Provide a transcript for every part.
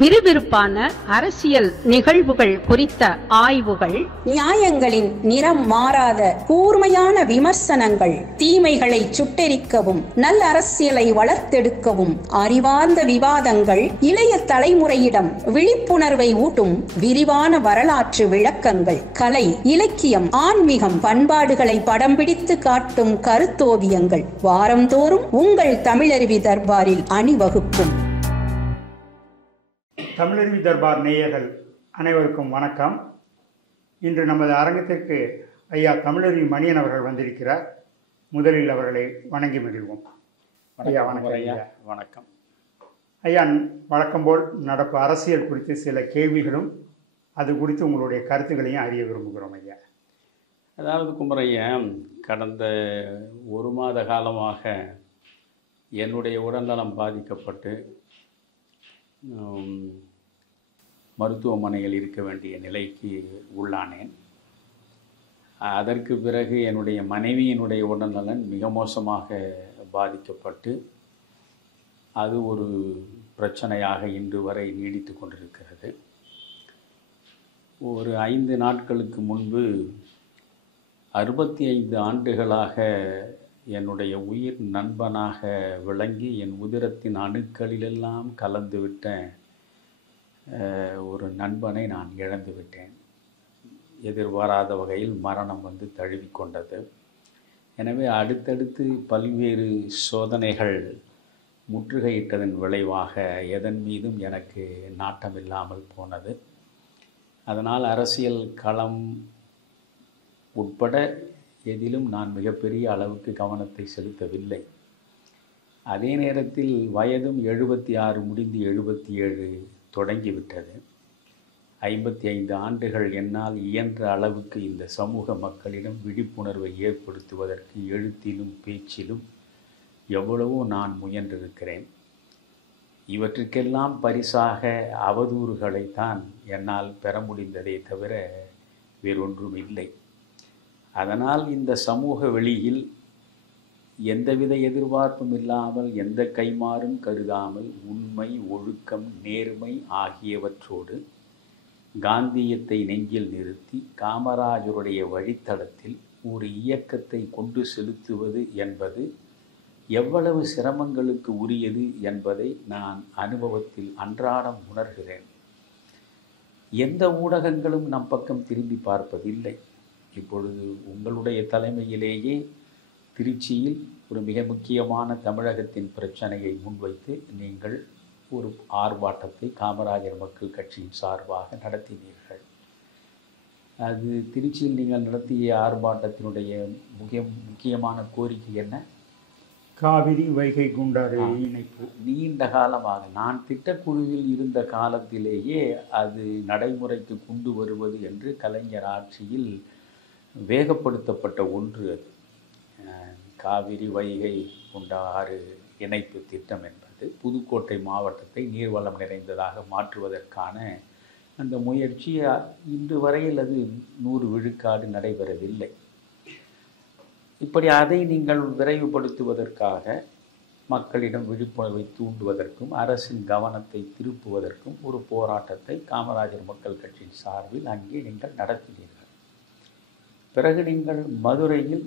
விறுவிறுப்பான அரசியல் நிகழ்வுகள் குறித்த ஆய்வுகள், நியாயங்களின் நிறம் மாறாத கூர்மையான விமர்சனங்கள், தீமைகளை சுட்டெரிக்கவும் நல்ல அரசியலை வளர்த்தெடுக்கவும் அறிவார்ந்த விவாதங்கள், இளைய தலைமுறையிடம் விழிப்புணர்வை ஊட்டும் விரிவான வரலாற்று விளக்கங்கள், கலை, இலக்கியம், ஆன்மீகம், பண்பாடுகளை படம் பிடித்து காட்டும் கருத்தோவியங்கள் வாரந்தோறும் உங்கள் தமிழருவி தர்பாரில் அணிவகுக்கும். தமிழருவி தர்பார் நேயர்கள் அனைவருக்கும் வணக்கம். இன்று நமது அரங்கத்திற்கு ஐயா தமிழருவி மணியன் அவர்கள் வந்திருக்கிறார். முதலில் அவர்களை வணங்கி மகிழ்வோம். ஐயா வணக்கம். ஐயா வணக்கம். ஐயா, வழக்கம் போல் நடப்பு அரசியல் குறித்து சில கேள்விகளும் அது குறித்து உங்களுடைய கருத்துக்களையும் அறிய விரும்புகிறோம். ஐயா, அதாவது குமரையன், கடந்த ஒரு மாத காலமாக என்னுடைய உடல்நலம் பாதிக்கப்பட்டு மருத்துவமனையில் இருக்க வேண்டிய நிலைக்கு உள்ளானேன். அதற்கு பிறகு என்னுடைய மனைவியினுடைய உடல்நலன் மிக மோசமாக பாதிக்கப்பட்டு அது ஒரு பிரச்சனையாக இன்று வரை நீடித்து கொண்டிருக்கிறது. ஒரு 5 நாட்களுக்கு முன்பு 65 ஆண்டுகளாக என்னுடைய உயிர் நண்பனாக விளங்கி என் உதிரத்தின் அணுக்களிலெல்லாம் கலந்துவிட்ட ஒரு நண்பனை நான் இழந்து விட்டேன். எதிர்பாராத வகையில் மரணம் வந்து தழுவிக்கொண்டது. எனவே அடுத்தடுத்து பல்வேறு சோதனைகள் முற்றுகையிட்டதன் விளைவாக எதன் மீதும் எனக்கு நாட்டமில்லாமல் போனது. அதனால் அரசியல் களம் உட்பட எதிலும் நான் மிகப்பெரிய அளவுக்கு கவனத்தை செலுத்தவில்லை. அதே நேரத்தில் வயதும் 76 முடிந்து 77 தொடங்கிவிட்டது. 55 ஆண்டுகள் என்னால் இயன்ற அளவுக்கு இந்த சமூக மக்களிடம் விழிப்புணர்வை ஏற்படுத்துவதற்கு எழுத்திலும் பேச்சிலும் எவ்வளவோ நான் முயன்றிருக்கிறேன். இவற்றுக்கெல்லாம் பரிசாக அவதூறுகளைத்தான் என்னால் பெற முடிந்ததே தவிர வேறொன்றும் இல்லை. அதனால் இந்த சமூக வெளியில் எந்தவித எதிர்பார்ப்பும் இல்லாமல், எந்த கைமாறும் கருதாமல், உண்மை, ஒழுக்கம், நேர்மை ஆகியவற்றோடு காந்தியத்தை நெஞ்சில் நிறுத்தி காமராஜருடைய வழித்தடத்தில் ஒரு இயக்கத்தை கொண்டு செலுத்துவது என்பது எவ்வளவு சிரமங்களுக்கு உரியது என்பதை நான் அனுபவத்தில் அன்றாடம் உணர்கிறேன். எந்த ஊடகங்களும் நம் பக்கம் திரும்பி பார்ப்பதில்லை. இப்பொழுது உங்களுடைய தலைமையிலேயே திருச்சியில் ஒரு மிக முக்கியமான தமிழகத்தின் பிரச்சனையை முன்வைத்து நீங்கள் ஒரு ஆர்ப்பாட்டத்தை காமராஜர் மக்கள் கட்சியின் சார்பாக நடத்தினீர்கள். அது திருச்சியில் நீங்கள் நடத்திய ஆர்ப்பாட்டத்தினுடைய முக்கியமான கோரிக்கை என்ன? காவிரி வைகை குண்டாறு இணைப்பு. நீண்ட காலமாக நான் திட்டக்குழுவில் இருந்த காலத்திலேயே அது நடைமுறைக்கு கொண்டு வருவது என்று கலைஞர் ஆட்சியில் வேகப்படுத்தப்பட்ட ஒன்று. அது காவிரி வைகை குண்டாறு இணைப்பு திட்டம் என்பது புதுக்கோட்டை மாவட்டத்தை நீர்வளம் நிறைந்ததாக மாற்றுவதற்கான அந்த முயற்சி இன்று வரையில் அது 100 விழுக்காடு நடைபெறவில்லை. இப்படி அதை நீங்கள் விரைவுபடுத்துவதற்காக மக்களிடம் விழிப்புணர்வை தூண்டுவதற்கும் அரசின் கவனத்தை திருப்புவதற்கும் ஒரு போராட்டத்தை காமராஜர் மக்கள் கட்சியின் சார்பில் அங்கே நீங்கள் நடத்தினீர்கள். பிறகு நீங்கள் மதுரையில்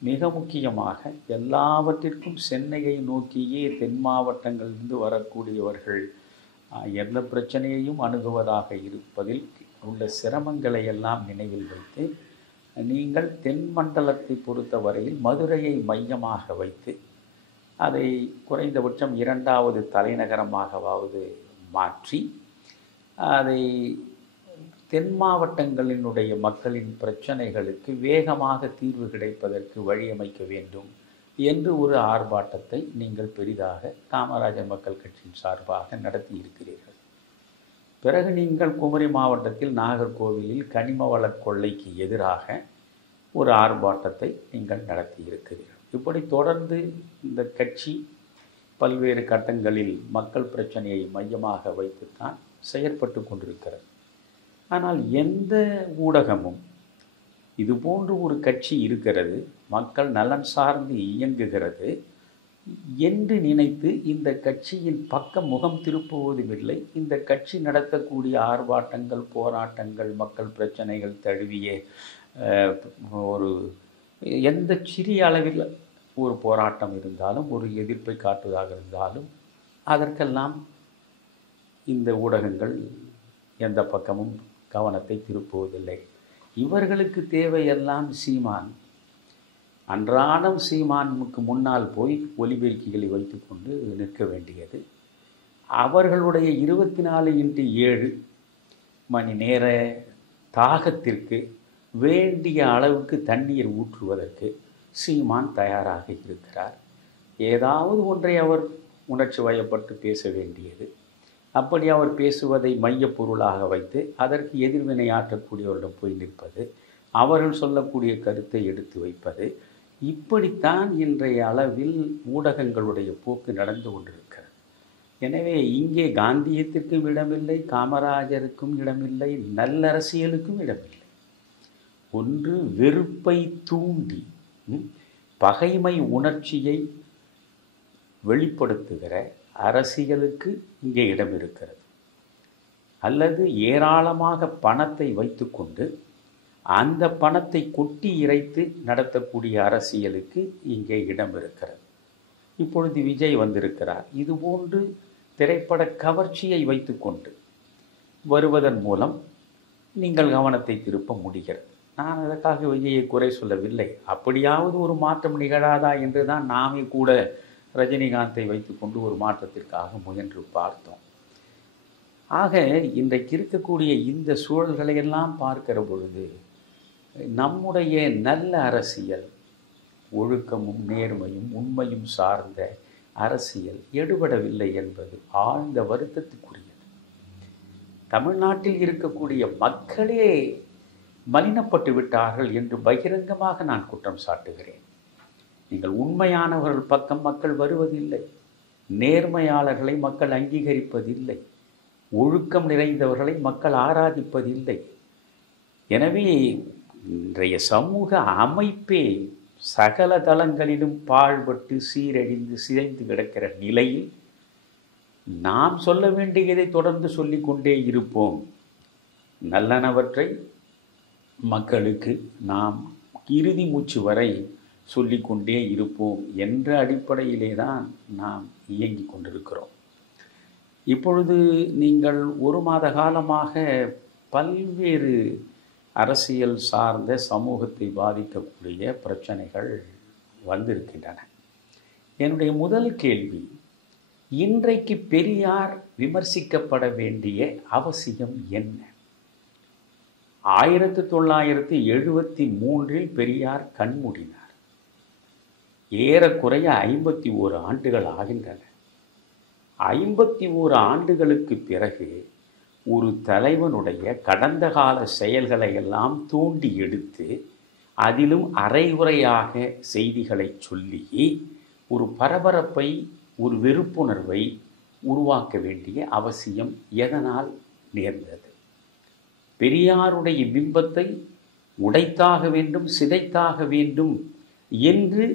மிக முக்கியமாக எல்லாவற்றிற்கும் சென்னையை நோக்கியே தென் மாவட்டங்களிலிருந்து வரக்கூடியவர்கள் எந்த பிரச்சனையையும் அணுகுவதாக இருப்பதில் உள்ள சிரமங்களை எல்லாம் நினைவில் வைத்து நீங்கள் தென் மண்டலத்தை பொறுத்தவரையில் மதுரையை மையமாக வைத்து அதை குறைந்தபட்சம் 2வது தலைநகரமாகவாவது மாற்றி அதை தென் மாவட்டங்களினுடைய மக்களின் பிரச்சனைகளுக்கு வேகமாக தீர்வு கிடைப்பதற்கு வழியமைக்க வேண்டும் என்று ஒரு ஆர்ப்பாட்டத்தை நீங்கள் பெரிதாக காமராஜர் மக்கள் கட்சியின் சார்பாக நடத்தி இருக்கிறீர்கள். பிறகு நீங்கள் குமரி மாவட்டத்தில் நாகர்கோவிலில் கனிம வள கொள்ளைக்கு எதிராக ஒரு ஆர்ப்பாட்டத்தை நீங்கள் நடத்தி இருக்கிறீர்கள். இப்படி தொடர்ந்து இந்த கட்சி பல்வேறு கட்டங்களில் மக்கள் பிரச்சனையை மையமாக வைத்துத்தான் செயற்பட்டு கொண்டிருக்கிறது. ஆனால் எந்த ஊடகமும் இதுபோன்று ஒரு கட்சி இருக்கிறது, மக்கள் நலன் சார்ந்து இயங்குகிறது, என்று நினைத்து இந்த கட்சியின் பக்கம் முகம் திருப்புவதும் இல்லை. இந்த கட்சி நடத்தக்கூடிய ஆர்ப்பாட்டங்கள், போராட்டங்கள், மக்கள் பிரச்சனைகள் தழுவிய ஒரு எந்த சிறிய அளவில் ஒரு போராட்டம் இருந்தாலும், ஒரு எதிர்ப்பை காட்டுவதாக இருந்தாலும், அதற்கெல்லாம் இந்த ஊடகங்கள் எந்த பக்கமும் கவனத்தை திருப்புவதில்லை. இவர்களுக்கு தேவையெல்லாம் சீமான். அன்றாடம் சீமானுக்கு முன்னால் போய் ஒலிபெருக்கிகளை வைத்துக்கொண்டு நிற்க வேண்டியது. அவர்களுடைய 24x7 மணி நேர தாகத்திற்கு வேண்டிய அளவுக்கு தண்ணீர் ஊற்றுவதற்கு சீமான் தயாராக இருக்கிறார். ஏதாவது ஒன்றை அவர் உணர்ச்சி வயப்பட்டு பேச வேண்டியது. அப்படி அவர் பேசுவதை மையப்பொருளாக வைத்து அதற்கு எதிர்வினையாற்றக்கூடியவரிடம் போய் நிற்பது, அவர்கள் சொல்லக்கூடிய கருத்தை எடுத்து வைப்பது, இப்படித்தான் இன்றைய அளவில் ஊடகங்களுடைய போக்கு நடந்து கொண்டிருக்கிறது. எனவே இங்கே காந்தியத்திற்கும் இடமில்லை, காமராஜருக்கும் இடமில்லை, நல்லரசியலுக்கும் இடமில்லை. ஒன்று வெறுப்பை தூண்டி பகைமை உணர்ச்சியை வெளிப்படுத்துகிற அரசியலுக்கு இங்கே இடம் இருக்கிறது. அல்லது ஏராளமாக பணத்தை வைத்துக்கொண்டு அந்த பணத்தை கொட்டி இறைத்து நடத்தக்கூடிய அரசியலுக்கு இங்கே இடம் இருக்கிறது. இப்பொழுது விஜய் வந்திருக்கிறார். இதுபோன்று திரைப்பட கவர்ச்சியை வைத்துக்கொண்டு வருவதன் மூலம் நீங்கள் கவனத்தை திருப்ப முடிகிறது. நான் அதற்காக விஜயை குறை சொல்லவில்லை. அப்படியாவது ஒரு மாற்றம் நிகழாதா என்று தான் நாமே கூட ரஜினிகாந்தை வைத்துக்கொண்டு ஒரு மாற்றத்திற்காக முயன்று பார்த்தோம். ஆக இன்றைக்கு இருக்கக்கூடிய இந்த சூழல்களை எல்லாம் பார்க்கிற பொழுது நம்முடைய நல்ல அரசியல், ஒழுக்கமும் நேர்மையும் உண்மையும் சார்ந்த அரசியல் எடுபடவில்லை என்பது ஆழ்ந்த வருத்தத்துக்குரியது. தமிழ்நாட்டில் இருக்கக்கூடிய மக்களே மலினப்பட்டு விட்டார்கள் என்று பகிரங்கமாக நான் குற்றம் சாட்டுகிறேன். நீங்கள் உண்மையானவர்கள் பக்கம் மக்கள் வருவதில்லை, நேர்மையாளர்களை மக்கள் அங்கீகரிப்பதில்லை, ஒழுக்கம் நிறைந்தவர்களை மக்கள் ஆராதிப்பதில்லை. எனவே இன்றைய சமூக அமைப்பே சகல தளங்களிலும் பாழ்பட்டு சீரழிந்து சிதைந்து கிடக்கிற நிலையில் நாம் சொல்ல வேண்டியதை தொடர்ந்து சொல்லிக்கொண்டே இருப்போம். நல்லனவற்றை மக்களுக்கு நாம் இறுதி மூச்சு வரை சொல்லிக்கொண்டே இருப்போம் என்ற அடிப்படையிலே தான் நாம் இயங்கிக் கொண்டிருக்கிறோம். இப்பொழுது நீங்கள் ஒரு மாத காலமாக பல்வேறு அரசியல் சார்ந்த சமூகத்தை பாதிக்கக்கூடிய பிரச்சனைகள் வந்திருக்கின்றன. என்னுடைய முதல் கேள்வி, இன்றைக்கு பெரியார் விமர்சிக்கப்பட வேண்டிய அவசியம் என்ன? 1973 பெரியார் கண்மூடினார். ஏறக்குறைய 51 ஆண்டுகள் ஆகின்றன. 51 ஆண்டுகளுக்கு பிறகு ஒரு தலைவனுடைய கடந்த கால செயல்களை எல்லாம் தோண்டி எடுத்து அதிலும் அரைகுறையாக செய்திகளை சொல்லி ஒரு பரபரப்பை, ஒரு வெறுப்புணர்வை உருவாக்க வேண்டிய அவசியம் எதனால் நேர்ந்தது? பெரியாருடைய பிம்பத்தை உடைத்தாக வேண்டும், சிதைத்தாக வேண்டும் என்று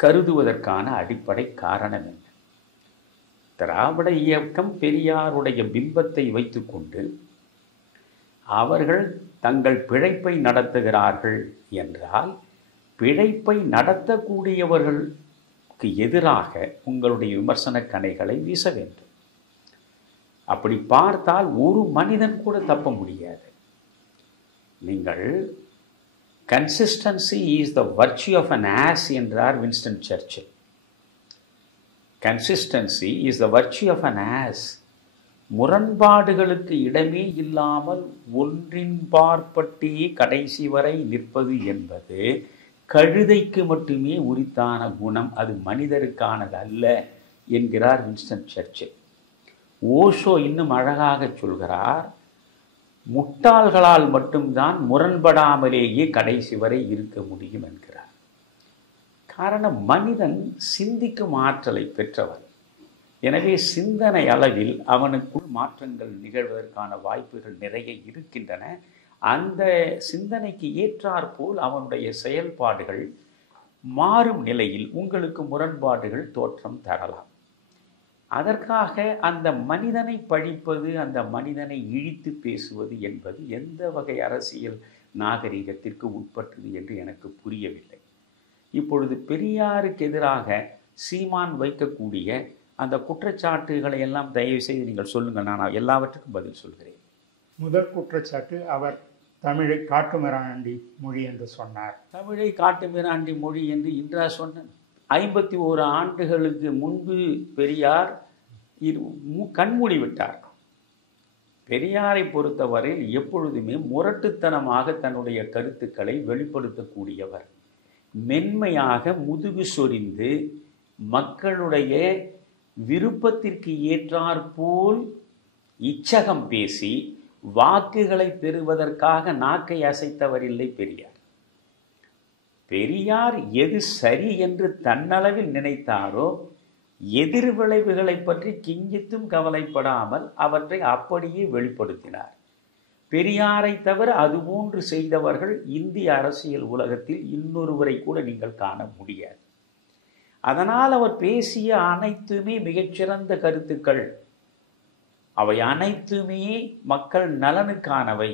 கருதுவதற்கான அடிப்படை காரணம் என்ன? திராவிட இயக்கம் பெரியாருடைய பிம்பத்தை வைத்துக்கொண்டு அவர்கள் தங்கள் பிழைப்பை நடத்துகிறார்கள் என்றால், பிழைப்பை நடத்தக்கூடியவர்களுக்கு எதிராக உங்களுடைய விமர்சன கணைகளை வீச வேண்டும். அப்படி பார்த்தால் ஒரு மனிதன் கூட தப்ப முடியாது. நீங்கள் consistency is the virtue of an ass என்றார் Winston Churchill. Consistency is the virtue of an ass. முரண்பாடுகளுக்கு இடமே இல்லாமல் ஒன்றின் பார்ப்பட்டே கடைசி வரை நிற்பது என்பது கழுதைக்கு மட்டுமே உரித்தான குணம், அது மனிதருக்கானது அல்ல என்கிறார் வின்ஸ்டன் சர்ச்சில். ஓஷோ இன்னும் அழகாக சொல்கிறார், முட்டாள்களால் மட்டும்தான் முரண்படாமலேயே கடைசி வரை இருக்க முடியும் என்கிறார். காரணம், மனிதன் சிந்திக்கும் ஆற்றலை பெற்றவன். எனவே சிந்தனை அளவில் அவனுக்குள் மாற்றங்கள் நிகழ்வதற்கான வாய்ப்புகள் நிறைய இருக்கின்றன. அந்த சிந்தனைக்கு ஏற்றாற்போல் அவனுடைய செயல்பாடுகள் மாறும் நிலையில் உங்களுக்கு முரண்பாடுகள் தோற்றம் தரலாம். அதற்காக அந்த மனிதனை பழிப்பது, அந்த மனிதனை இழித்து பேசுவது என்பது எந்த வகை அரசியல் நாகரிகத்திற்கு உட்பட்டது என்று எனக்கு புரியவில்லை. இப்பொழுது பெரியாருக்கு எதிராக சீமான் வைக்கக்கூடிய அந்த குற்றச்சாட்டுகளை எல்லாம் தயவு செய்து நீங்கள் சொல்லுங்கள், நான் எல்லாவற்றுக்கும் பதில் சொல்கிறேன். முதல் குற்றச்சாட்டு, அவர் தமிழை காட்டுமிராண்டி மொழி என்று சொன்னார். தமிழை காட்டுமிராண்டி மொழி என்று இன்றா சொன்ன? 51 ஆண்டுகளுக்கு முன்பு பெரியார் கண்மூடி விட்டார். பெரியாரை பொறுத்தவரையில் எப்பொழுதுமே முரட்டுத்தனமாக தன்னுடைய கருத்துக்களை வெளிப்படுத்தக்கூடியவர். மென்மையாக முதுகு சொரிந்து மக்களுடைய விருப்பத்திற்கு ஏற்றாற்போல் இச்சகம் பேசி வாக்குகளை பெறுவதற்காக நாக்கை அசைத்தவர் இல்லை பெரியார். பெரியார் எது சரி என்று தன்னளவில் நினைத்தாரோ எதிர் விளைவுகளை பற்றி கிஞ்சித்தும் கவலைப்படாமல் அவற்றை அப்படியே வெளிப்படுத்தினார். பெரியாரை தவிர அதுபோன்று செய்தவர்கள் இந்திய அரசியல் உலகத்தில் இன்னொருவரை கூட நீங்கள் காண முடியாது. அதனால் அவர் பேசிய அனைத்துமே மிகச்சிறந்த கருத்துக்கள். அவை அனைத்துமே மக்கள் நலனுக்கானவை,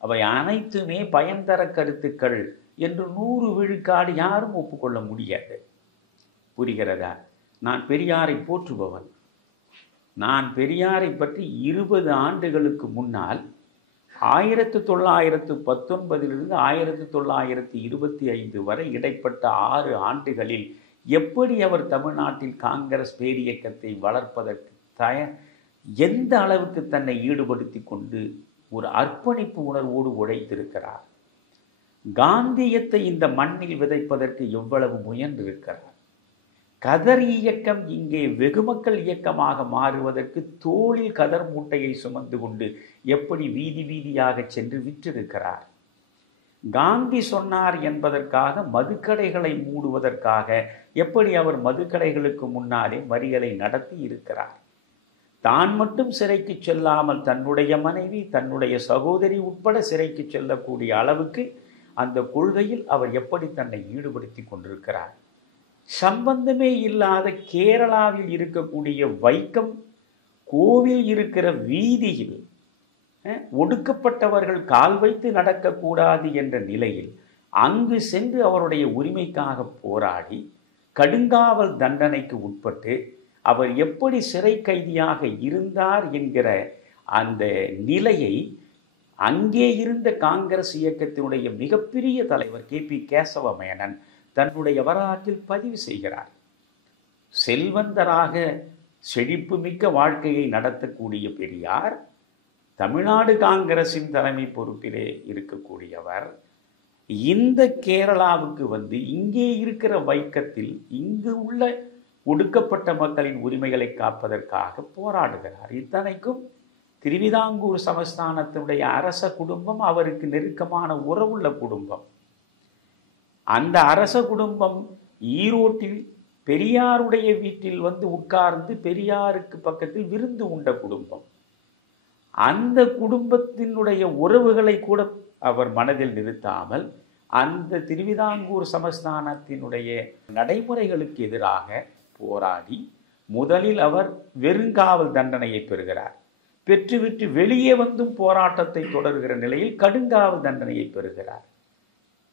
அவை அனைத்துமே பயன் தர கருத்துக்கள் என்று 100 விழுக்காடு யாரும் ஒப்புக்கொள்ள முடியாது. புரிகிறதா? நான் பெரியாரை போற்றுபவன். நான் பெரியாரை பற்றி 20 ஆண்டுகளுக்கு முன்னால் 1919 1925 வரை இடைப்பட்ட 6 ஆண்டுகளில் எப்படி அவர் தமிழ்நாட்டில் காங்கிரஸ் பேரியக்கத்தை வளர்ப்பதற்கு எந்த அளவுக்கு தன்னை ஈடுபடுத்தி கொண்டு ஒரு அர்ப்பணிப்பு உணர்வோடு உழைத்திருக்கிறார். காந்தியத்தை இந்த மண்ணில் விதைப்பதற்கு எவ்வளவு முயன்றிருக்கிறார். கதர் இயக்கம் இங்கே வெகுமக்கள் இயக்கமாக மாறுவதற்கு தோளில் கதர் மூட்டையை சுமந்து கொண்டு எப்படி வீதி வீதியாக சென்று விற்றிருக்கிறார். காந்தி சொன்னார் என்பதற்காக மதுக்கடைகளை மூடுவதற்காக எப்படி அவர் மதுக்கடைகளுக்கு முன்னாலே மறியலை நடத்தி இருக்கிறார். தான் மட்டும் சிறைக்கு செல்லாமல் தன்னுடைய மனைவி, தன்னுடைய சகோதரி உட்பட சிறைக்கு செல்லக்கூடிய அளவுக்கு அந்த கொள்கையில் அவர் எப்படி தன்னை ஈடுபடுத்தி கொண்டிருக்கிறார். சம்பந்தமே இல்லாத கேரளாவில் இருக்கக்கூடிய வைக்கம் கோவில் இருக்கிற வீதியில் ஒடுக்கப்பட்டவர்கள் கால் வைத்து நடக்கக்கூடாது என்ற நிலையில் அங்கு சென்று அவருடைய உரிமைக்காக போராடி கடுங்காவல் தண்டனைக்கு உட்பட்டு அவர் எப்படி சிறை கைதியாக இருந்தார் என்கிற அந்த நிலையை அங்கே இருந்த காங்கிரஸ் இயக்கத்தினுடைய மிகப்பெரிய தலைவர் KP கேசவ மேனன் தன்னுடைய வரலாற்றில் பதிவு செய்கிறார். செல்வந்தராக செழிப்பு மிக்க வாழ்க்கையை நடத்தக்கூடிய பெரியார் தமிழ்நாடு காங்கிரசின் தலைமை பொறுப்பிலே இருக்கக்கூடியவர் இந்த கேரளாவுக்கு வந்து இங்கே இருக்கிற வைக்கத்தில் இங்கு உள்ள ஒடுக்கப்பட்ட மக்களின் உரிமைகளை காப்பதற்காக போராடுகிறார். இத்தனைக்கும் திருவிதாங்கூர் சமஸ்தானத்தினுடைய அரச குடும்பம் அவருக்கு நெருக்கமான உறவுள்ள குடும்பம். அந்த அரச குடும்பம் ஈரோட்டில் பெரியாருடைய வீட்டில் வந்து உட்கார்ந்து பெரியாருக்கு பக்கத்தில் விருந்து உண்ட குடும்பம். அந்த குடும்பத்தினுடைய உறவுகளை கூட அவர் மனதில் நிறுத்தாமல் அந்த திருவிதாங்கூர் சமஸ்தானத்தினுடைய நடைமுறைகளுக்கு எதிராக போராடி முதலில் அவர் வெறுங்காவல் தண்டனையை பெறுகிறார். பெற்றுவிட்டு வெளியே வந்தும் போராட்டத்தை தொடர்கிற நிலையில் கடுங்காவல் தண்டனையை பெறுகிறார்.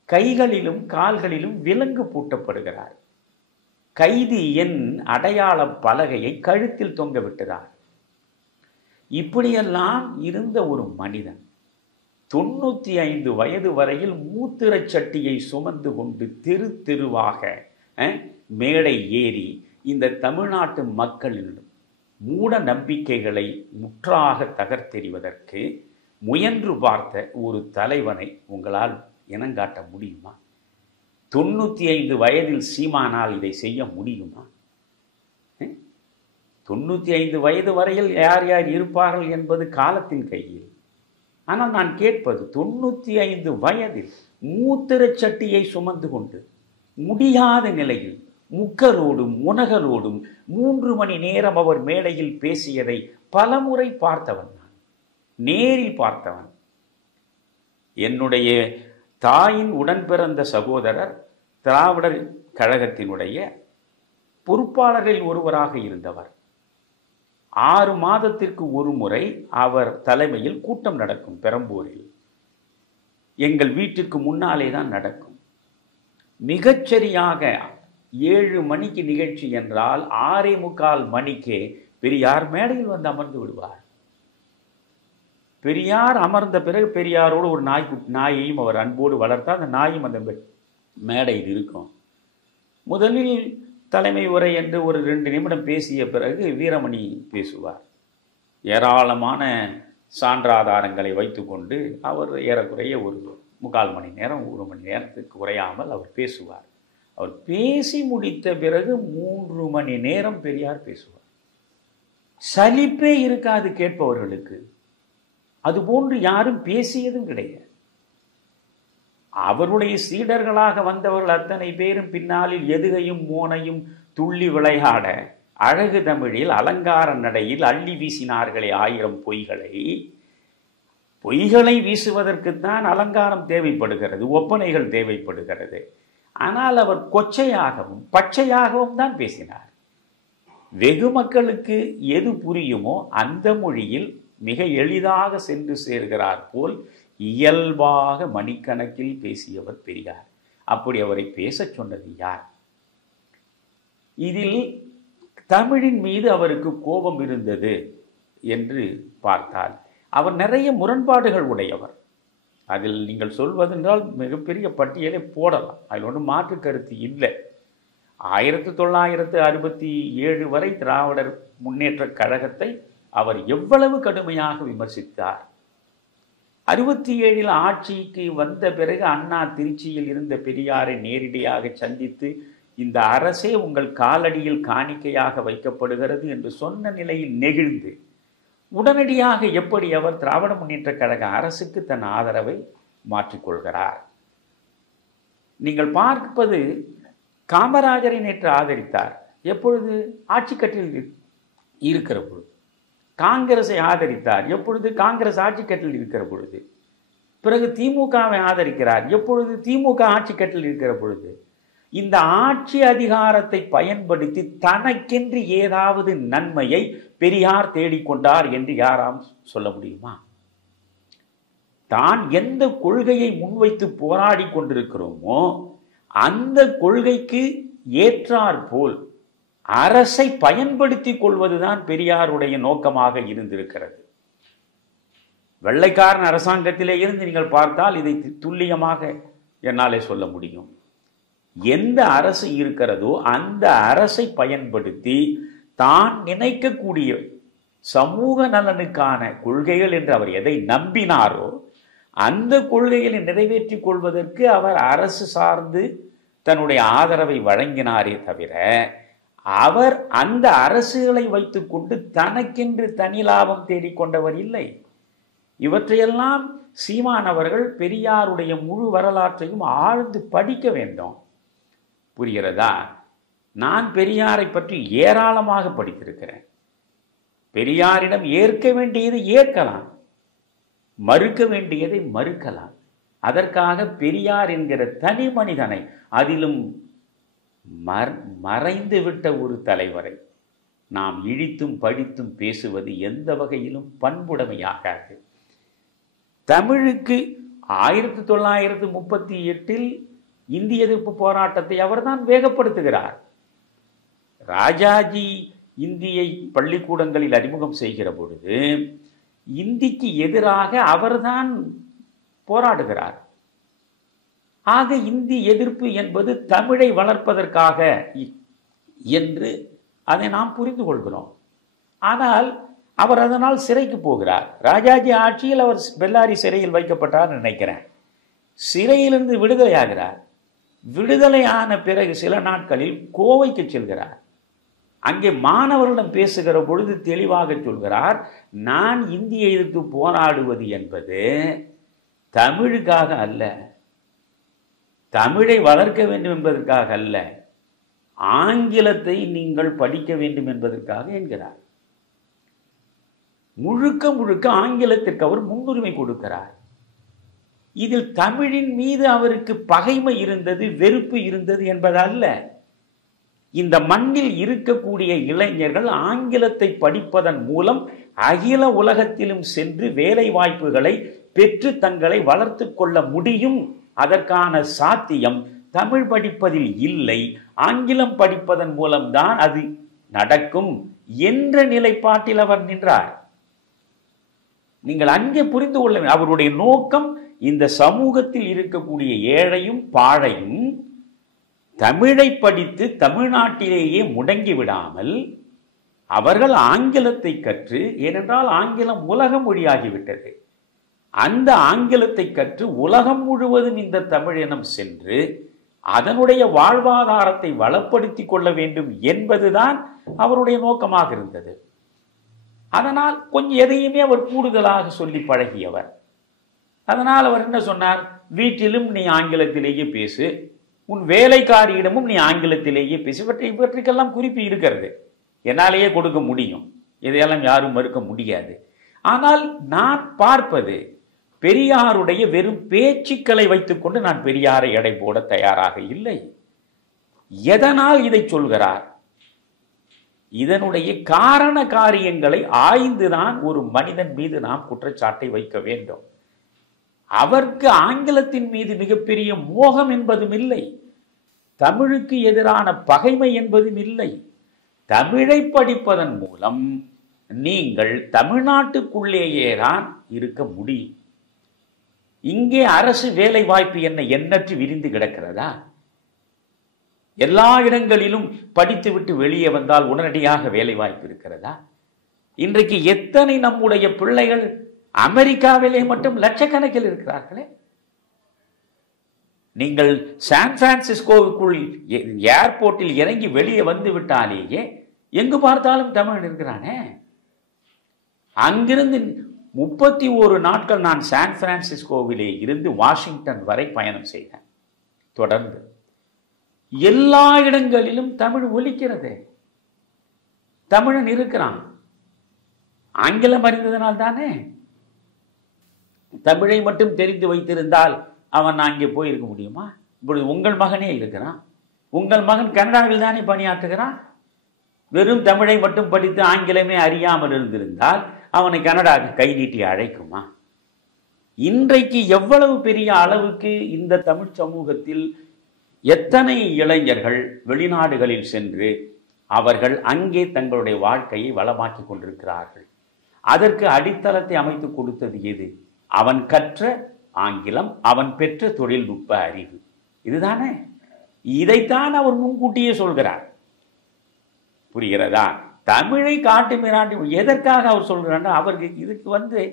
கைகளிலும் கால்களிலும் விலங்கு பூட்டப்படுகிறார். கைதி எண் அடையாள பலகையை கழுத்தில் தொங்க விட்டுறார். இப்படியெல்லாம் இருந்த ஒரு மனிதன் 95 வயது வரையில் மூத்திரச் சட்டியை சுமந்து கொண்டு தெரு தெருவாக மேடை ஏறி இந்த தமிழ்நாட்டு மக்களிடம் மூட நம்பிக்கைகளை முற்றாக தகர்த்தெறிவதற்கு முயன்று பார்த்த ஒரு தலைவனை உங்களால் இனங்காட்ட முடியுமா? 95 வயதில் சீமானால் இதை செய்ய முடியுமா? 95 வயது வரையில் யார் யார் இருப்பார்கள் என்பது காலத்தின் கையில். ஆனால் நான் கேட்பது 95 வயதில் மூத்திரச் சட்டியை சுமந்து கொண்டு முடியாத நிலையில் முக்கரோடும் முனகலோடும் 3 மணி நேரம் அவர் மேடையில் பேசியதை பலமுறை பார்த்தவன், நான் நேரில் பார்த்தவன். என்னுடைய தாயின் உடன் பிறந்த சகோதரர் திராவிடர் கழகத்தினுடைய பொறுப்பாளர்களில் ஒருவராக இருந்தவர். 6 மாதத்திற்கு ஒரு முறை அவர் தலைமையில் கூட்டம் நடக்கும் பெரம்பூரில். எங்கள் வீட்டிற்கு முன்னாலே தான் நடக்கும். மிகச்சரியாக 7 மணிக்கு நிகழ்ச்சி என்றால் 6:45 மணிக்கே பெரியார் மேடையில் வந்து அமர்ந்து விடுவார். பெரியார் அமர்ந்த பிறகு பெரியாரோடு ஒரு நாயையும் அவர் அன்போடு வளர்த்தார். அந்த நாயும் அந்த மேடையில் இருக்கும். முதலில் தலைமை உரை என்று ஒரு 2 நிமிடம் பேசிய பிறகு வீரமணி பேசுவார். ஏராளமான சான்றாதாரங்களை வைத்துக்கொண்டு அவர் ஏறக்குறைய ஒரு 3/4 மணி நேரம் 1 மணி நேரத்துக்கு குறையாமல் அவர் பேசுவார். அவர் பேசி முடித்த பிறகு 3 மணி நேரம் பெரியார் பேசுவார். சலிப்பே இருக்காது கேட்பவர்களுக்கு. அதுபோன்று யாரும் பேசியதும் கிடையாது. அவருடைய சீடர்களாக வந்தவர்கள் அத்தனை பேரும் பின்னாளில் எதுகையும் மோனையும் துள்ளி விளையாட அழகு தமிழில் அலங்கார நடையில் அள்ளி வீசினார்களே 1000 பொய்களை வீசுவதற்குத்தான் அலங்காரம் தேவைப்படுகிறது, ஒப்பனைகள் தேவைப்படுகிறது. ஆனால் அவர் கொச்சையாகவும் பச்சையாகவும் தான் பேசினார். வெகு மக்களுக்கு எது புரியுமோ அந்த மொழியில் மிக எளிதாக சென்று சேர்கிறார் போல் இயல்பாக மணிக்கணக்கில் பேசியவர் பெரியார். அப்படி அவரை பேசச் சொன்னது யார்? இதில் தமிழின் மீது அவருக்கு கோபம் இருந்தது என்று பார்த்தால் அவர் நிறைய முரண்பாடுகள் உடையவர். அதில் நீங்கள் சொல்வதென்றால் மிகப்பெரிய பட்டியலை போடலாம். அதில் ஒன்றும் மாற்று கருத்து இல்லை. 1967 வரை திராவிடர் முன்னேற்ற கழகத்தை அவர் எவ்வளவு கடுமையாக விமர்சித்தார். 67 ஆட்சிக்கு வந்த பிறகு அண்ணா திருச்சியில் இருந்த பெரியாரை நேரடியாக சந்தித்து இந்த அரசே உங்கள் காலடியில் காணிக்கையாக வைக்கப்படுகிறது என்று சொன்ன நிலையில் நெகிழ்ந்து உடனடியாக எப்படி அவர் திராவிட முன்னேற்ற கழக அரசுக்கு தன் ஆதரவை மாற்றிக்கொள்கிறார். நீங்கள் பார்ப்பது காமராஜரை நேற்று ஆதரித்தார். எப்பொழுது? ஆட்சி கட்டில் இருக்கிற பொழுது. காங்கிரஸை ஆதரித்தார். எப்பொழுது? காங்கிரஸ் ஆட்சி கட்டில் இருக்கிற பொழுது. பிறகு திமுகவை ஆதரிக்கிறார். எப்பொழுது? திமுக ஆட்சி கட்டில் இருக்கிற பொழுது. இந்த ஆட்சி அதிகாரத்தை பயன்படுத்தி தனக்கென்று ஏதாவது நன்மையை பெரியார் தேடிக்கொண்டார் என்று யாராம் சொல்ல முடியுமா? தான் எந்த கொள்கையை முன்வைத்து போராடி கொண்டிருக்கிறோமோ அந்த கொள்கைக்கு ஏற்றாற் போல் அரசை பயன்படுத்திக் கொள்வதுதான் பெரியாருடைய நோக்கமாக இருந்திருக்கிறது. வெள்ளைக்காரன் அரசாங்கத்திலே இருந்து நீங்கள் பார்த்தால் இதை துல்லியமாக என்னாலே சொல்ல முடியும். எந்த அரசு இருக்கிறதோ அந்த அரசை பயன்படுத்தி தான் நினைக்கக்கூடிய சமூக நலனுக்கான கொள்கைகள் என்று அவர் எதை நம்பினாரோ அந்த கொள்கைகளை நிறைவேற்றிக் கொள்வதற்கு அவர் அரசு சார்ந்து தன்னுடைய ஆதரவை வழங்கினாரே தவிர அவர் அந்த அரசுகளை வைத்துக்கொண்டு தனக்கென்று தனி லாபம் தேடிக்கொண்டவர் இல்லை. இவற்றையெல்லாம் சீமான் அவர்கள் பெரியாருடைய முழு வரலாற்றையும் ஆழ்ந்து படிக்க வேண்டும். புரிகிறதா? நான் பெரியாரை பற்றி ஏராளமாக படித்திருக்கிறேன். பெரியாரிடம் ஏற்க வேண்டியதை ஏற்கலாம், மறுக்க வேண்டியதை மறுக்கலாம். அதற்காக பெரியார் என்கிற தனி மனிதனை, அதிலும் மறைந்து விட்ட ஒரு தலைவரை நாம் இழித்தும் படித்தும் பேசுவது எந்த வகையிலும் பண்புடைமையாகாது. தமிழுக்கு 1938 இந்திய எதிர்ப்பு போராட்டத்தை அவர்தான் வேகப்படுத்துகிறார். ராஜாஜி இந்தியை பள்ளிக்கூடங்களில் அறிமுகம் செய்கிற பொழுது இந்திக்கு எதிராக அவர்தான் போராடுகிறார். ஆக இந்தி எதிர்ப்பு என்பது தமிழை வளர்ப்பதற்காக என்று அதை நாம் புரிந்து கொள்கிறோம். ஆனால் அவர் அதனால் சிறைக்கு போகிறார். ராஜாஜி ஆட்சியில் அவர் பெல்லாரி சிறையில் வைக்கப்பட்டார் நினைக்கிறேன். சிறையிலிருந்து விடுதலையாகிறார். விடுதலையான பிறகு சில நாட்களில் கோவைக்கு செல்கிறார். அங்கே மாணவர்களிடம் பேசுகிற பொழுது தெளிவாக சொல்கிறார், நான் இந்தியை எதிர்த்து போராடுவது என்பது தமிழுக்காக அல்ல, தமிழை வளர்க்க வேண்டும் என்பதற்காக அல்ல, ஆங்கிலத்தை நீங்கள் படிக்க வேண்டும் என்பதற்காக என்கிறார். முழுக்க முழுக்க ஆங்கிலத்திற்கு அவர் முன்னுரிமை கொடுக்கிறார். இதில் தமிழின் மீது அவருக்கு பகைமை இருந்தது, வெறுப்பு இருந்தது என்பதல்ல. இந்த மண்ணில் இருக்கக்கூடிய இளைஞர்கள் ஆங்கிலத்தை படிப்பதன் மூலம் அகில உலகத்திலும் சென்று வேலை வாய்ப்புகளை பெற்று தங்களை வளர்த்து கொள்ள முடியும். அதற்கான சாத்தியம் தமிழ் படிப்பதில் இல்லை, ஆங்கிலம் படிப்பதன் மூலம்தான் அது நடக்கும் என்ற நிலைப்பாட்டில் அவர் நின்றார். நீங்கள் அங்கே புரிந்து கொள்ள வேண்டும், அவருடைய நோக்கம் இந்த சமூகத்தில் இருக்கக்கூடிய ஏழையும் பாழையும் தமிழை படித்து தமிழ்நாட்டிலேயே முடங்கி விடாமல் அவர்கள் ஆங்கிலத்தை கற்று, ஏனென்றால் ஆங்கிலம் உலக மொழியாகிவிட்டது, அந்த ஆங்கிலத்தை கற்று உலகம் முழுவதும் இந்த தமிழினம் சென்று அதனுடைய வாழ்வாதாரத்தை வளப்படுத்திக் கொள்ள வேண்டும் என்பதுதான் அவருடைய நோக்கமாக இருந்தது. அதனால் கொஞ்சம் எதையுமே அவர் கூடுதலாக சொல்லி பழகியவர். அதனால் அவர் என்ன சொன்னார், வீட்டிலும் நீ ஆங்கிலத்திலேயே பேசு, உன் வேலைக்காரியிடமும் நீ ஆங்கிலத்திலேயே பேசு. இவற்றுக்கெல்லாம் குறிப்பு இருக்கிறது, என்னாலேயே கொடுக்க முடியும், இதையெல்லாம் யாரும் மறுக்க முடியாது. ஆனால் நான் பார்ப்பது பெரியாருடைய வெறும் பேச்சுக்களை வைத்துக்கொண்டு நான் பெரியாரை எடை போட தயாராக இல்லை. எதனால் இதை சொல்கிறார், இதனுடைய காரண காரியங்களை ஆய்ந்துதான் ஒரு மனிதன் மீது நாம் குற்றச்சாட்டை வைக்க வேண்டும். அவருக்கு ஆங்கிலத்தின் மீது மிகப்பெரிய மோகம் என்பதும் இல்லை, தமிழுக்கு எதிரான பகைமை என்பதும் இல்லை. தமிழை படிப்பதன் மூலம் நீங்கள் தமிழ்நாட்டுக்குள்ளேயே தான் இருக்க முடியும். இங்கே அரசு வேலை வாய்ப்பு என்ன எண்ணற்று விரிந்து கிடக்கிறதா? எல்லா இடங்களிலும் படித்துவிட்டு வெளியே வந்தால் உடனடியாக வேலை வாய்ப்பு இருக்கிறதா? இன்றைக்கு எத்தனை நம்முடைய பிள்ளைகள் அமெரிக்காவிலே மட்டும் லட்சக்கணக்கில் இருக்கிறார்களே. நீங்கள் சான் பிரான்சிஸ்கோவுக்குள் ஏர்போர்ட்டில் இறங்கி வெளியே வந்து விட்டாலேயே எங்கு பார்த்தாலும் தமிழ் இருக்கிறானே. அங்கிருந்து 31 நாட்கள் நான் சான் பிரான்சிஸ்கோவிலே இருந்து வாஷிங்டன் வரை பயணம் செய்தேன். தொடர்ந்து எல்லா இடங்களிலும் தமிழ் ஒலிக்கிறது, தமிழன் இருக்கிறான். ஆங்கிலம் அறிந்ததனால் தானே. தமிழை மட்டும் தெரிந்து வைத்திருந்தால் அவன் அங்கே போயிருக்க முடியுமா? இப்பொழுது உங்கள் மகனே இருக்கிறான், உங்கள் மகன் கனடாவில் தானே பணியாற்றுகிறான். வெறும் தமிழை மட்டும் படித்து ஆங்கிலமே அறியாமல் இருந்திருந்தால் அவனை கனடாவுக்கு கை நீட்டி அழைக்குமா? இன்றைக்கு எவ்வளவு பெரிய அளவுக்கு இந்த தமிழ் சமூகத்தில் எத்தனை இளைஞர்கள் வெளிநாடுகளில் சென்று அவர்கள் அங்கே தங்களுடைய வாழ்க்கையை வளமாக்கி கொண்டிருக்கிறார்கள். அதற்கு அடித்தளத்தை அமைத்து கொடுத்தது எது? அவன் கற்ற ஆங்கிலம், அவன் பெற்ற தொழில்நுட்ப அறிவு. இதுதானே. இதைத்தான் அவர் முன்கூட்டியே சொல்கிறார். புரிகிறதா? தமிழை காட்டு மிராண்டி எதற்காக அவர் சொல்கிறார்? அவருக்கு இதுக்கு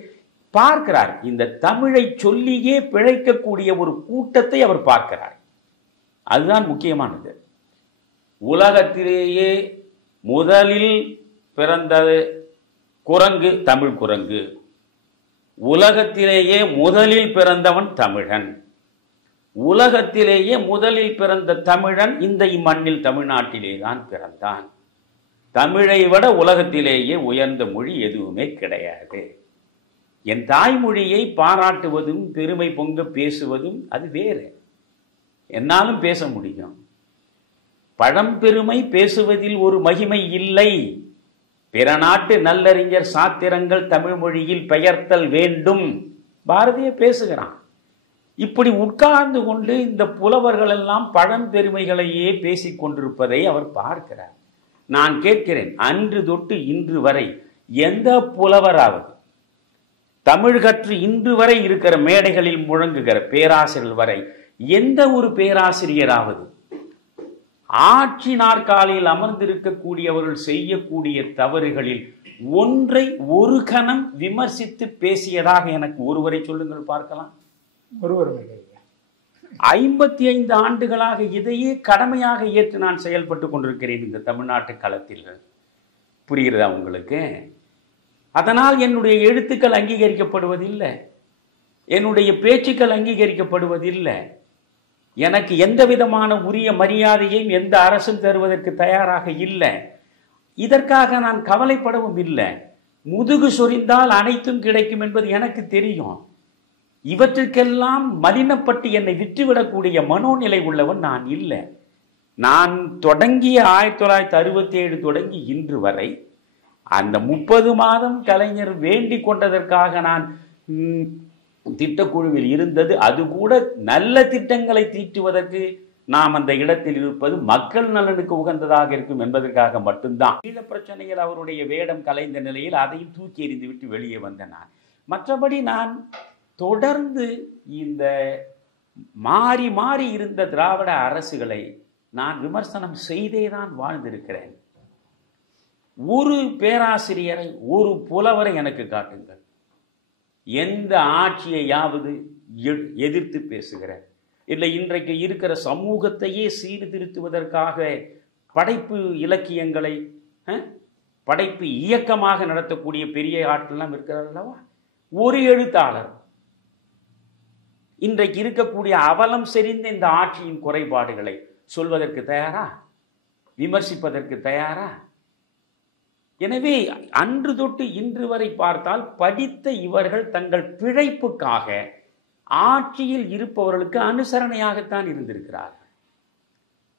பார்க்கிறார், இந்த தமிழை சொல்லியே பிழைக்கக்கூடிய ஒரு கூட்டத்தை அவர் பார்க்கிறார். அதுதான் முக்கியமானது. உலகத்திலேயே முதலில் பிறந்த குரங்கு தமிழ் குரங்கு, உலகத்திலேயே முதலில் பிறந்தவன் தமிழன், உலகத்திலேயே முதலில் பிறந்த தமிழன் இந்த இம்மண்ணில் தமிழ்நாட்டிலே தான் பிறந்தான். தமிழை விட உலகத்திலேயே உயர்ந்த மொழி எதுவுமே கிடையாது. என் தாய்மொழியை பாராட்டுவதும் பெருமை பொங்க பேசுவதும் அது வேறு, என்னாலும் பேச முடியும். பழம்பெருமை பேசுவதில் ஒரு மகிமை இல்லை. பிற நாட்டு நல்லறிஞர் சாத்திரங்கள் தமிழ் மொழியில் பெயர்த்தல் வேண்டும், பாரதிய பேசுகிறான். இப்படி உட்கார்ந்து கொண்டு இந்த புலவர்கள் எல்லாம் பழம்பெருமைகளையே பேசிக் கொண்டிருப்பதை அவர் பார்க்கிறார். நான் கேட்கிறேன், அன்று தொட்டு இன்று வரை எந்த புலவராவது, தமிழ் கற்று இன்று வரை இருக்கிற மேடைகளில் முழங்குகிற பேராசிரியர் வரை எந்த ஒரு பேராசிரியராவது ஆட்சி நாற்காலியில் அமர்ந்திருக்கக்கூடியவர்கள் செய்யக்கூடிய தவறுகளில் ஒன்றை ஒரு கணம் விமர்சித்து பேசியதாக எனக்கு ஒருவரை சொல்லுங்கள் பார்க்கலாம். ஒருவரும் இல்லை. 55 ஆண்டுகளாக இதையே கடமையாக ஏற்று நான் செயல்பட்டு கொண்டிருக்கிறேன் இந்த தமிழ்நாட்டு களத்தில். புரிகிறதா உங்களுக்கு? அதனால் என்னுடைய எழுத்துக்கள் அங்கீகரிக்கப்படுவதில்லை, என்னுடைய பேச்சுக்கள் அங்கீகரிக்கப்படுவதில்லை. எனக்கு எந்த விதமான உரிய மரியாதையையும் எந்த அரசும் தருவதற்கு தயாராக இல்லை. இதற்காக நான் கவலைப்படவும் இல்லை. முதுகு சொரிந்தால் அனைத்தும் கிடைக்கும் என்பது எனக்கு தெரியும். இவற்றுக்கெல்லாம் மலினப்பட்டு என்னை விட்டுவிடக்கூடிய மனோநிலை உள்ளவன் நான் இல்லை. நான் தொடங்கிய 1967 தொடங்கி இன்று வரை அந்த 30 மாதம் கலைஞர் வேண்டிக் கொண்டதற்காக நான் திட்டக்குழுவில் இருந்தது. அது கூட நல்ல திட்டங்களை தீட்டுவதற்கு நாம் அந்த இடத்தில் இருப்பது மக்கள் நலனுக்கு உகந்ததாக இருக்கும் என்பதற்காக மட்டும்தான். ஈழ பிரச்சனையில் அவருடைய வேடம் கலைந்த நிலையில் அதையும் தூக்கி எறிந்து விட்டு வெளியே வந்த நான். மற்றபடி நான் தொடர்ந்து இந்த மாறி மாறி இருந்த திராவிட அரசுகளை நான் விமர்சனம் செய்தேதான் வாழ்ந்திருக்கிறேன். ஒரு பேராசிரியரை, ஒரு புலவரை எனக்கு காட்டுங்கள், எந்த ஆட்சியையாவது எதிர்த்து பேசுகிறேன் இல்லை இன்றைக்கு இருக்கிற சமூகத்தையே சீர்திருத்துவதற்காக படைப்பு இலக்கியங்களை படைப்பு இயக்கமாக நடத்தக்கூடிய பெரிய ஆட்கள்லாம் இருக்கிறார் அல்லவா? ஒரு எழுத்தாளர் இன்றைக்கு இருக்கக்கூடிய அவலம் செறிந்த இந்த ஆட்சியின் குறைபாடுகளை சொல்வதற்கு தயாரா? விமர்சிப்பதற்கு தயாரா? எனவே அன்று தொட்டு இன்று வரை பார்த்தால் படித்த இவர்கள் தங்கள் பிழைப்புக்காக ஆட்சியில் இருப்பவர்களுக்கு அனுசரணையாகத்தான் இருந்திருக்கிறார்கள்.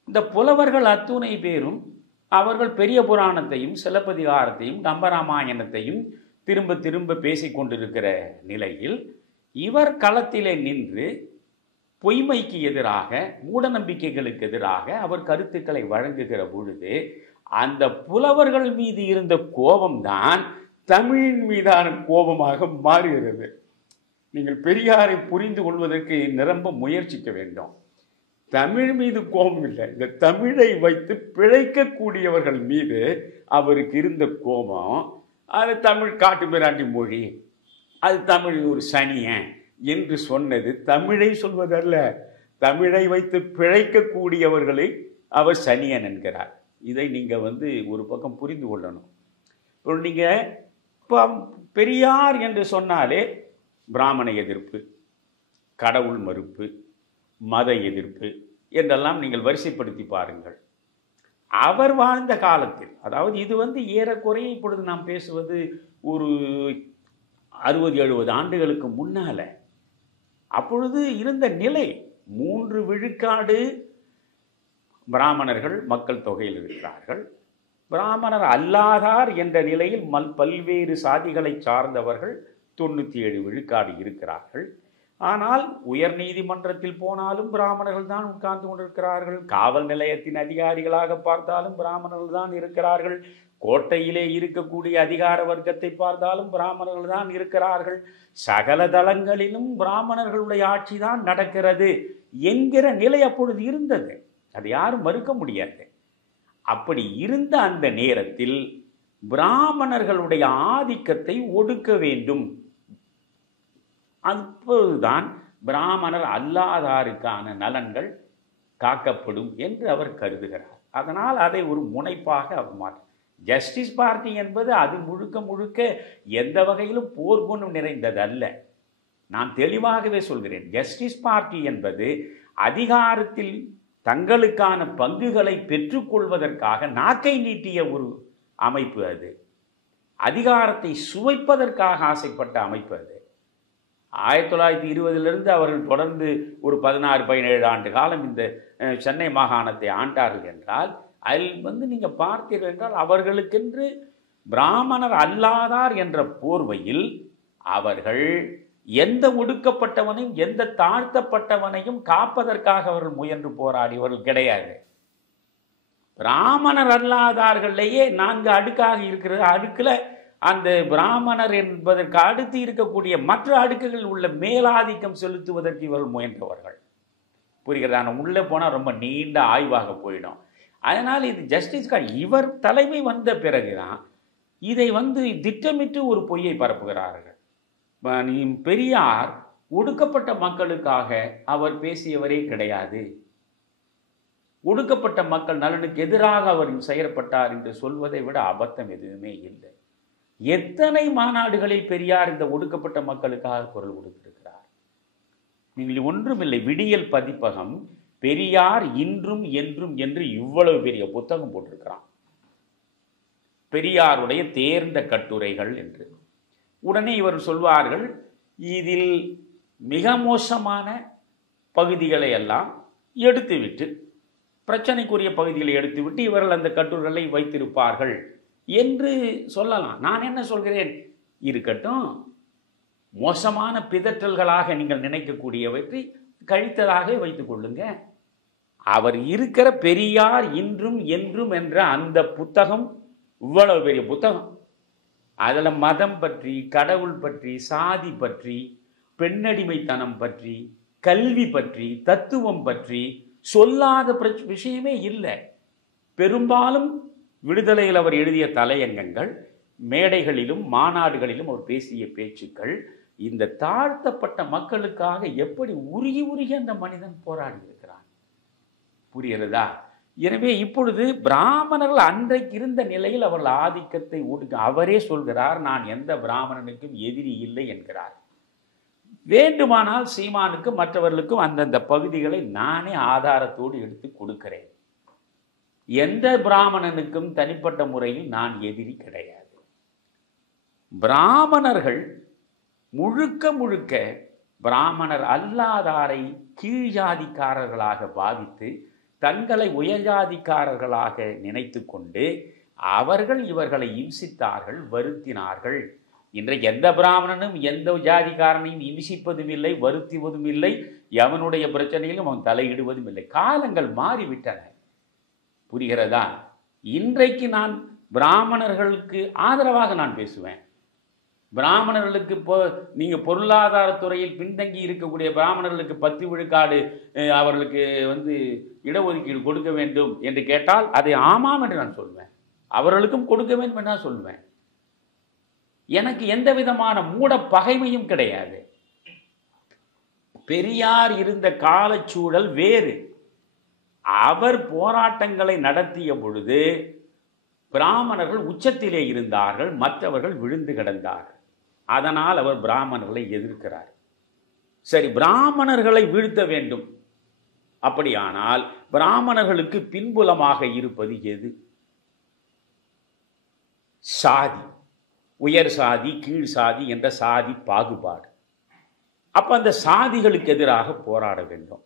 இந்த புலவர்கள் அத்துணை பேரும் அவர்கள் பெரிய புராணத்தையும் சிலப்பதிகாரத்தையும் கம்பராமாயணத்தையும் திரும்ப திரும்ப பேசிக் கொண்டிருக்கிற நிலையில் இவர் களத்திலே நின்று பொய்மைக்கு எதிராக, மூட நம்பிக்கைகளுக்கு எதிராக அவர் கருத்துக்களை வழங்குகிற பொழுது அந்த புலவர்கள் மீது இருந்த கோபம்தான் தமிழின் மீதான கோபமாக மாறுகிறது. நீங்கள் பெரியாரை புரிந்து கொள்வதற்கு நிரம்ப முயற்சிக்க வேண்டும். தமிழ் மீது கோபம் இல்லை, இந்த தமிழை வைத்து பிழைக்கக்கூடியவர்கள் மீது அவருக்கு இருந்த கோபம். அது தமிழ் காட்டு மிராண்டி மொழி, அது தமிழ் ஒரு சனியன் என்று சொன்னது தமிழை சொல்வதல்ல, தமிழை வைத்து பிழைக்கக்கூடியவர்களை அவர் சனியன் என்கிறார். இதை நீங்கள் ஒரு பக்கம் புரிந்து கொள்ளணும். இப்போ நீங்கள் இப்போ பெரியார் என்று சொன்னாலே பிராமண எதிர்ப்பு, கடவுள் மறுப்பு, மத எதிர்ப்பு என்றெல்லாம் நீங்கள் வரிசைப்படுத்தி பாருங்கள். அவர் வாழ்ந்த காலத்தில், அதாவது இது ஏறக்குறைய இப்பொழுது நாம் பேசுவது ஒரு 60-70 ஆண்டுகளுக்கு முன்னால, அப்பொழுது இருந்த நிலை 3 விழுக்காடு பிராமணர்கள் மக்கள் தொகையில் இருக்கிறார்கள். பிராமணர் அல்லாதார் என்ற நிலையில் பல்வேறு சாதிகளை சார்ந்தவர்கள் 97 விழுக்காடு இருக்கிறார்கள். ஆனால் உயர் நீதிமன்றத்தில் போனாலும் பிராமணர்கள் தான் உட்கார்ந்து கொண்டிருக்கிறார்கள். காவல் நிலையத்தின் அதிகாரிகளாக பார்த்தாலும் பிராமணர்கள் தான் இருக்கிறார்கள். கோட்டையிலே இருக்கக்கூடிய அதிகார வர்க்கத்தை பார்த்தாலும் பிராமணர்கள் தான் இருக்கிறார்கள். சகல தளங்களிலும் பிராமணர்களுடைய ஆட்சி தான் நடக்கிறது என்கிற நிலை அப்பொழுது இருந்தது. அதை யாரும் மறுக்க முடியாது. அப்படி இருந்த அந்த நேரத்தில் பிராமணர்களுடைய ஆதிக்கத்தை ஒடுக்க வேண்டும், அப்போதுதான் பிராமணர் அல்லாதாருக்கான நலன்கள் காக்கப்படும் என்று அவர் கருதுகிறார். அதனால் அதை ஒரு முனைப்பாக அவர் மாற்ற ஜஸ்டிஸ் பார்ட்டி என்பது அது முழுக்க முழுக்க எந்த வகையிலும் போர்க்குணம் நிறைந்தது அல்ல. நான் தெளிவாகவே சொல்கிறேன், ஜஸ்டிஸ் பார்ட்டி என்பது அதிகாரத்தில் தங்களுக்கான பங்குகளை பெற்றுக்கொள்வதற்காக நாக்கை நீட்டிய ஒரு அமைப்பு. அது அதிகாரத்தை சுவைப்பதற்காக ஆசைப்பட்ட அமைப்பு. அது 1920 அவர்கள் தொடர்ந்து ஒரு 16-17 ஆண்டு காலம் இந்த சென்னை மாகாணத்தை ஆண்டார்கள் என்றால் அதில் நீங்கள் பார்த்தீர்கள் என்றால் அவர்களுக்கென்று பிராமணர் அல்லாதார் என்ற போர்வையில் அவர்கள் எந்த ஒடுக்கப்பட்டவனையும் எந்த தாழ்த்தப்பட்டவனையும் காப்பதற்காக அவர்கள் முயன்று போராடியவர்கள் கிடையாது. பிராமணர் அல்லாதார்களையே 4 அடுக்காக இருக்கிறது. அடுக்கில் அந்த பிராமணர் என்பதற்கு அடுத்து இருக்கக்கூடிய மற்ற அடுக்குகள் உள்ள மேலாதிக்கம் செலுத்துவதற்கு இவர்கள் முயன்றவர்கள். புரிகிறதா? உள்ளே போனால் ரொம்ப நீண்ட ஆய்வாக போயிடும். அதனால் இது ஜஸ்டிஸ்காக இவர் தலைமை வந்த பிறகுதான் இதை திட்டமிட்டு ஒரு பொய்யை பரப்புகிறார்கள். பெரியார் ஒடுக்கப்பட்ட மக்களுக்காக அவர் பேசியவரே கிடையாது. ஒடுக்கப்பட்ட மக்கள் நலனுக்கு எதிராக அவர் செயற்பட்டார் என்று சொல்வதை விட அபத்தம் எதுவுமே இல்லை. எத்தனை மாநாடுகளில் பெரியார் இந்த ஒடுக்கப்பட்ட மக்களுக்காக குரல் கொடுத்திருக்கிறார். நீங்கள் ஒன்றுமில்லை, விடியல் பதிப்பகம் பெரியார் இன்றும் என்றும் என்று இவ்வளவு பெரிய புத்தகம் போட்டிருக்கிறான். பெரியாருடைய தேர்ந்த கட்டுரைகள் என்று. உடனே இவர் சொல்வார்கள், இதில் மிக மோசமான பகுதிகளை எல்லாம் எடுத்துவிட்டு, பிரச்சனைக்குரிய பகுதிகளை எடுத்துவிட்டு இவர்கள் அந்த கட்டுரைகளை வைத்திருப்பார்கள் என்று சொல்லலாம். நான் என்ன சொல்கிறேன், இருக்கட்டும், மோசமான பிதற்றல்களாக நீங்கள் நினைக்கக்கூடியவற்றை கழித்ததாக வைத்துக் கொள்ளுங்க. அவர் இருக்கிற பெரியார் இன்றும் என்றும் என்ற அந்த புத்தகம் இவ்வளவு பெரிய புத்தகம். அதில் மதம் பற்றி, கடவுள் பற்றி, சாதி பற்றி, பெண்ணடிமைத்தனம் பற்றி, கல்வி பற்றி, தத்துவம் பற்றி சொல்லாத விஷயமே இல்லை. பெரும்பாலும் விடுதலையில் அவர் எழுதிய தலையங்கங்கள், மேடைகளிலும் மாநாடுகளிலும் அவர் பேசிய பேச்சுக்கள், இந்த தாழ்த்தப்பட்ட மக்களுக்காக எப்படி உருகி உருகி அந்த மனிதன் போராடி இருக்கிறான். புரிகிறதா? எனவே இப்பொழுது பிராமணர்கள் அன்றைக்கு இருந்த நிலையில் அவர்கள் ஆதிக்கத்தை ஊட்டுக்க அவரே சொல்கிறார், நான் எந்த பிராமணனுக்கும் எதிரி இல்லை என்கிறார். வேண்டுமானால் சீமானுக்கும் மற்றவர்களுக்கும் அந்தந்த பகுதிகளை நானே ஆதாரத்தோடு எடுத்து கொடுக்கிறேன். எந்த பிராமணனுக்கும் தனிப்பட்ட முறையில் நான் எதிரி கிடையாது. பிராமணர்கள் முழுக்க முழுக்க பிராமணர் அல்லாதாரை கீழ்ஜாதிக்காரர்களாக பாவித்து தங்களை உயர்ஜாதிக்காரர்களாக நினைத்து கொண்டு அவர்கள் இவர்களை இம்சித்தார்கள், வருத்தினார்கள். இன்றைக்கு எந்த பிராமணனும் எந்த ஜாதிக்காரனையும் இம்சிப்பதும் இல்லை, வருத்துவதும் இல்லை, எவனுடைய பிரச்சனையிலும் அவன் தலையிடுவதும் இல்லை. காலங்கள் மாறிவிட்டன. புரிகிறதா? இன்றைக்கு நான் பிராமணர்களுக்கு ஆதரவாக நான் பேசுவேன். பிராமணர்களுக்கு நீங்கள் பொருளாதாரத்துறையில் பின்தங்கி இருக்கக்கூடிய பிராமணர்களுக்கு 10 விழுக்காடு அவர்களுக்கு இடஒதுக்கீடு கொடுக்க வேண்டும் என்று கேட்டால் அதை ஆமாம் என்று நான் சொல்வேன். அவர்களுக்கும் கொடுக்க வேண்டும் என்று நான் சொல்வேன். எனக்கு எந்த விதமான மூட பகைமையும் கிடையாது. பெரியார் இருந்த காலச்சூழல் வேறு. அவர் போராட்டங்களை நடத்திய பொழுது பிராமணர்கள் உச்சத்திலே இருந்தார்கள், மற்றவர்கள் விழுந்து கிடந்தார்கள். அதனால் அவர் பிராமணர்களை எதிர்க்கிறார். சரி, பிராமணர்களை வீழ்த்த வேண்டும். அப்படியானால் பிராமணர்களுக்கு பின்புலமாக இருப்பது எது? சாதி, உயர் சாதி, கீழ் சாதி என்ற சாதி பாகுபாடு. அப்ப அந்த சாதிகளுக்கு எதிராக போராட வேண்டும்.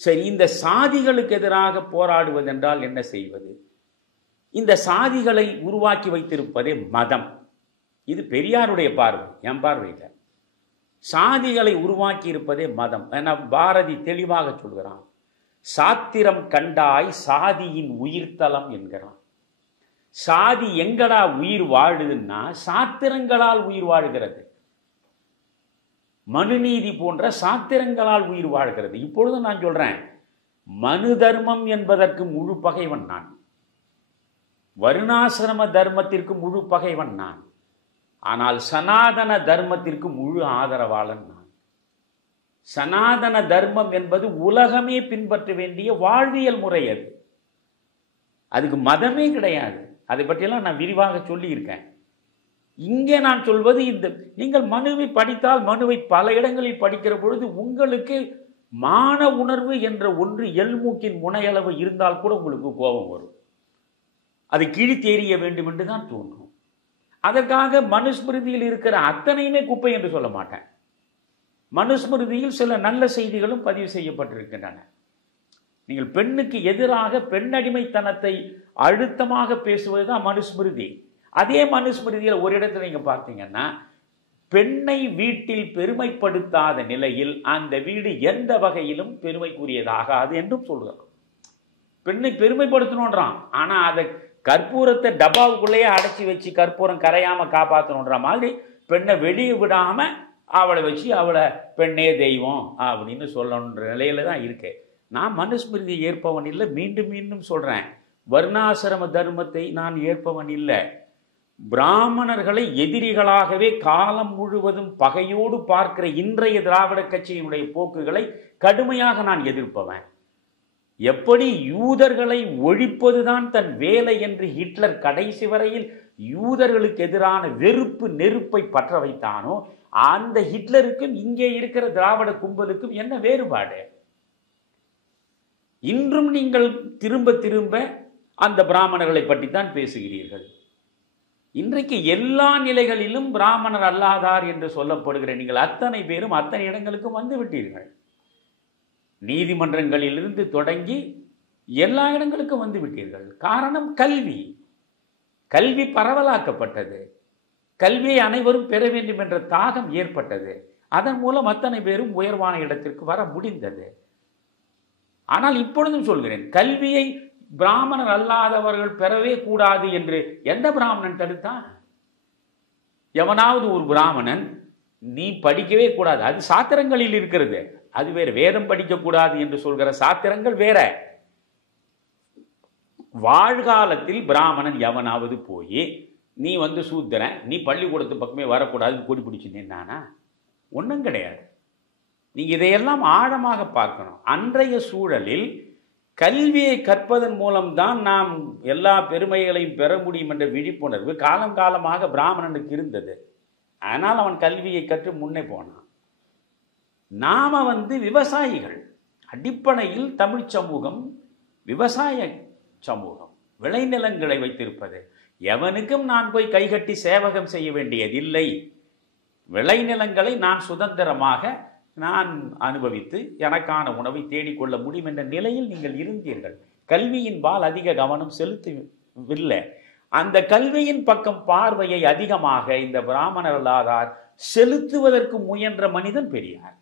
சரி, இந்த சாதிகளுக்கு எதிராக போராடுவதென்றால் என்ன செய்வது? இந்த சாதிகளை உருவாக்கி வைத்திருப்பதே மதம். இது பெரியாருடைய பார்வை, என் பார்வையில். சாதிகளை உருவாக்கி இருப்பதே மதம். ஏன்னா பாரதி தெளிவாக சொல்கிறான், சாத்திரம் கண்டாய் சாதியின் உயிர்த்தலம் என்கிறான். சாதி எங்கடா உயிர் வாழுதுன்னா சாத்திரங்களால் உயிர் வாழ்கிறது. மனுநீதி போன்ற சாத்திரங்களால் உயிர் வாழ்கிறது. இப்பொழுது நான் சொல்றேன், மனு தர்மம் என்பதற்கு முழு பகைவன் நான். வருணாசிரம தர்மத்திற்கு முழு பகைவன் நான். ஆனால் சனாதன தர்மத்திற்கு முழு ஆதரவாளன் நான். சனாதன தர்மம் என்பது உலகமே பின்பற்ற வேண்டிய வாழ்வியல் முறை. அதுக்கு மதமே கிடையாது. அதை பற்றியெல்லாம் நான் விரிவாக சொல்லியிருக்கேன். இங்கே நான் சொல்வது, இந்த நீங்கள் மனுவை படித்தால், மனுவை பல இடங்களில் படிக்கிற பொழுது உங்களுக்கு மான உணர்வு என்ற ஒன்று எல்மூக்கின் முனையளவு இருந்தால் கூட உங்களுக்கு கோபம் வரும். அதை கிழித்து எறிய வேண்டும் என்று தான் தோன்றும். அதற்காக மனுஸ்மிருதியில் இருக்கிற அத்தனையுமே குப்பை என்று சொல்ல மாட்டேன். மனுஸ்மிருதியில் சில நல்ல செய்திகளும் பதிவு செய்யப்பட்டிருக்கின்றன. நீங்கள் பெண்ணுக்கு எதிராக பெண்ணடிமைத்தனத்தை அழுத்தமாக பேசுவதுதான் மனுஸ்மிருதி. அதே மனுஸ்மிருதியில் ஒரு இடத்துல நீங்க பார்த்தீங்கன்னா, பெண்ணை வீட்டில் பெருமைப்படுத்தாத நிலையில் அந்த வீடு எந்த வகையிலும் பெருமைக்குரியதாகாது என்றும் சொல்கிறார். பெண்ணை பெருமைப்படுத்தணுன்றான், ஆனா அதை கற்பூரத்தை டப்பாவுக்குள்ளேயே அடைச்சி வச்சு கற்பூரம் கரையாம காப்பாற்றணுன்ற மாதிரி பெண்ணை வெளியே விடாம அவளை வச்சு அவளை பெண்ணே தெய்வம் அப்படின்னு சொல்லணுன்ற நிலையில தான் இருக்கு. நான் மனுஸ்மிருதியை ஏற்பவன் இல்லை. மீண்டும் மீண்டும் சொல்றேன், வர்ணாசிரம தர்மத்தை நான் ஏற்பவன் இல்லை. பிராமணர்களை எதிரிகளாகவே காலம் முழுவதும் பகையோடு பார்க்கிற இன்றைய திராவிட கட்சியினுடைய போக்குகளை கடுமையாக நான் எதிர்ப்பவன். எப்படி யூதர்களை ஒழிப்பதுதான் தன் வேலை என்று ஹிட்லர் கடைசி வரையில் யூதர்களுக்கு எதிரான வெறுப்பு நெருப்பை பற்ற வைத்தானோ, அந்த ஹிட்லருக்கும் இங்கே இருக்கிற திராவிட கும்பலுக்கும் என்ன வேறுபாடு? இன்றும் நீங்கள் திரும்ப திரும்ப அந்த பிராமணர்களை பற்றி தான் பேசுகிறீர்கள். இன்றைக்கு எல்லா நிலைகளிலும் பிராமணர் அல்லாதார் என்று சொல்லப்படுகிற நீங்கள் அத்தனை பேரும் அத்தனை இடங்களுக்கும் வந்து விட்டீர்கள். நீதிமன்றங்களிலிருந்து தொடங்கி எல்லா இடங்களுக்கும் வந்து விட்டீர்கள். காரணம் கல்வி. கல்வி பரவலாக்கப்பட்டது. கல்வியை அனைவரும் பெற வேண்டும் என்ற தாகம் ஏற்பட்டது. அதன் மூலம் அத்தனை பேரும் உயர்வான இடத்திற்கு வர முடிந்தது. ஆனால் இப்பொழுதும் சொல்கிறேன், கல்வியை பிராமணர் அல்லாதவர்கள் பெறவே கூடாது என்று எந்த பிராமணன் தடுத்தான்? எவனாவது ஒரு பிராமணன் நீ படிக்கவே கூடாது, அது சாத்திரங்களில் இருக்கிறது, அது வேற. வேதம் படிக்கக்கூடாது என்று சொல்கிற சாத்திரங்கள் வேற. வாழ்காலத்தில் பிராமணன் எவனாவது போய் நீ வந்து சூத்திரன், நீ பள்ளிக்கூடத்து பக்கமே வரக்கூடாது கொடி பிடிச்சு நின்னானா? ஒன்றும் கிடையாது. நீங்க இதையெல்லாம் ஆழமாக பார்க்கணும். அன்றைய சூழலில் கல்வியை கற்பதன் மூலம்தான் நாம் எல்லா பெருமைகளையும் பெற முடியும் என்ற விழிப்புணர்வு காலம் காலமாக பிராமணனுக்கு இருந்தது. ஆனால் அவன் கல்வியை கற்று முன்னே போனான். நாம விவசாயிகள். அடிப்படையில் தமிழ் சமூகம் விவசாய சமூகம். விளைநிலங்களை வைத்திருப்பது. எவனுக்கும் நான் போய் கைகட்டி சேவகம் செய்ய வேண்டியதில்லை. விளைநிலங்களை நான் சுதந்திரமாக நான் அனுபவித்து எனக்கான உணவை தேடிக்கொள்ள முடியும் என்ற நிலையில் நீங்கள் இருந்தீர்கள். கல்வியின் பால் அதிக கவனம் செலுத்தவில்லை. அந்த கல்வியின் பக்கம் பார்வையை அதிகமாக இந்த பிராமணர் அல்லாதார் செலுத்துவதற்கு முயன்ற மனிதன் பெரியார்.